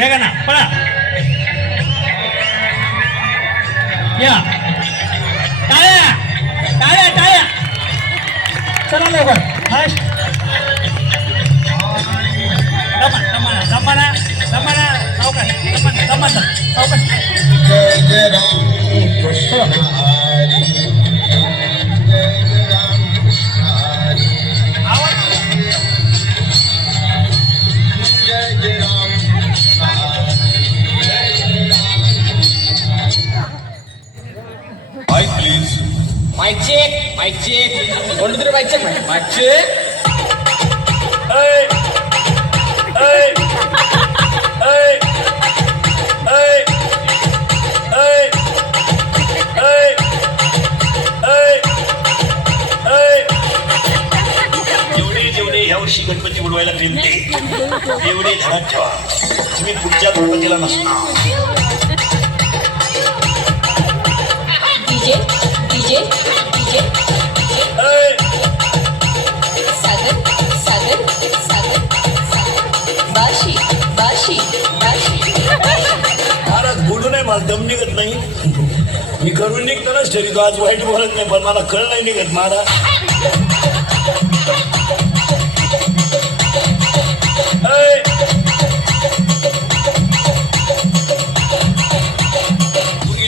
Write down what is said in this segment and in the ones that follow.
वेगाना पळा या टाळ्या टाळ्या टाळ्या चला लवकर फास्ट दमाना सावकाश दमाना सावकाश जय जय राम कृष्ण हरी जय राम आवाज जय Ram mic please mic check 1 2 3 mic check mic check जेवढे ह्या वर्षी गणपती बुडवायला प्रेमते एवढे ध्यानात ठेवा तुम्ही पुढच्या गणपतीला नसणार DJ DJ DJ Sagar Sagar Sagar बाशी बाशी बाशी Maharaj बोलू नाही मला दम निघत नाही मी करून निघतानाच ठरतो आज वाईट बोलत नाही पण मला कळ नाही निघत महाराज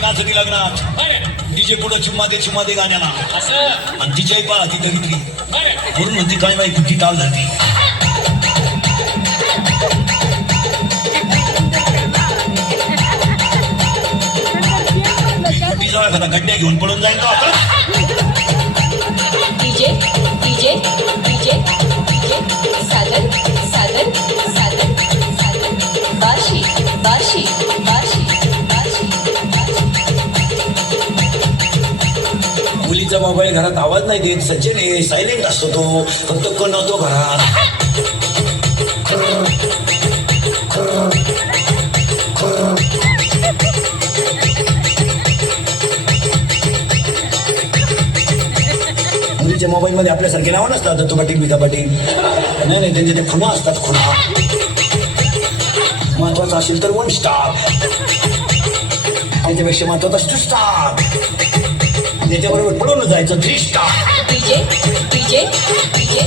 नाचणी लग्नात डीजे पुढे चुम्मा दे गाण्याला आणि तिच्याही पहा ती दरिद्री म्हणून म्हणते काय बाई कुठली ताल धरती तिचा एखादा गड्ड्या घेऊन पडून जाईल तो आपण DJ DJ DJ DJ Sagar Sagar Sagar Sagar बाशी बाशी बाशी बाशी मुलीचा मोबाईल घरात आवाज नाही देत सज्जन आहे सायलेंट असतो तो फक्त कणवतो घरात मुलीच्या मोबाईल मध्ये आपल्यासारखे नावं नसतात दत्तू पाटील बिका पाटील नाही त्यांचे ते खुणा असतात खुणा महत्वाचा असेल तर 1 स्टार त्याच्यापेक्षा महत्वाचा 2 स्टार त्याच्याबरोबर पडून जायचं 3 star DJ DJ DJ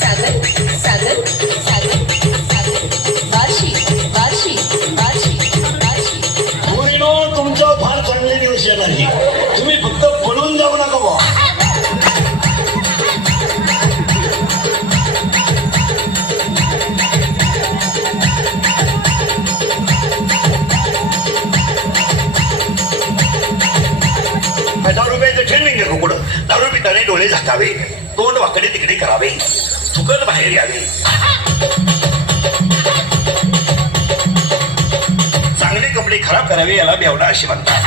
Sagar Sagar Sagar Sagar बाशी बाशी बाशी बाशी मुलीनो तुमचं फार चांगले दिवस येणार आहे तुम्ही फक्त पळून जाऊ नका बुवा ₹10 ट्रेनिंग घेऊ कुठं दारू पिताने डोळे झाकावे तोंड वाकडे तिकडे करावे थुकत बाहेर यावे चांगले कपडे खराब करावे याला बेवडा अशी म्हणतात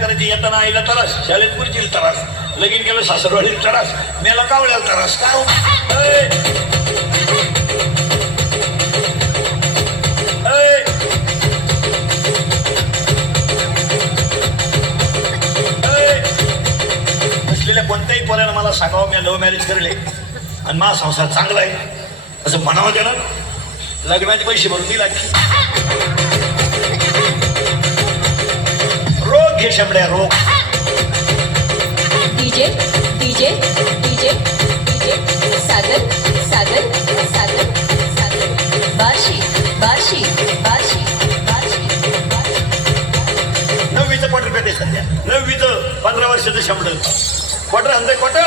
करायची येताना आईला त्रास शाळेत पुरतील त्रास लगीन केलं सासरवाडीत त्रास मेला कावड्याला त्रास काय असलेल्या कोणत्याही पोऱ्यानं मला सांगावं मी लव्ह मॅरेज करले आणि माझा संसार चांगला आहे असं म्हणावं त्यानं लग्नाचे पैसे भरून दिला रोग घे शंभड्या रोग DJ DJ DJ DJ Sagar Sagar Sagar Sagar बाशी बाशी बाशी बाशी 9वीचं quarter पेटे सध्या 9वीचं 15 वर्षाचं शंभर क्वार्टर आणतंय क्वार्टर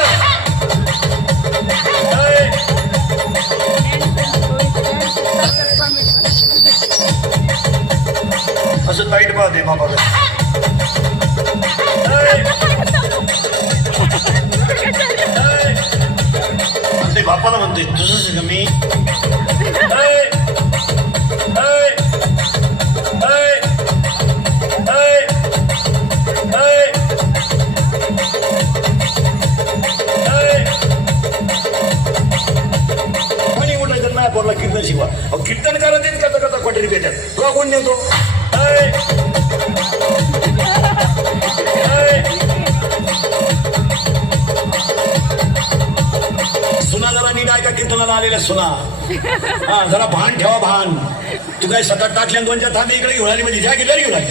असं ताईट पाहते बाबा ते बापाला म्हणते तुझं मी कोणी उठायचं नाही पोरला कीर्तन शिवा कीर्तन करा तेच करता करता क्वार्टरी पेट्यात तुला कोण नेतो सुना जरा नीट ऐका कीर्तनाला आलेल्या सुना हा जरा भान ठेवा भान तू काय सकाळ टाकल्या दोनच्या थांबे इकडे घेऊन आली म्हणजे ज्या घेऊन आली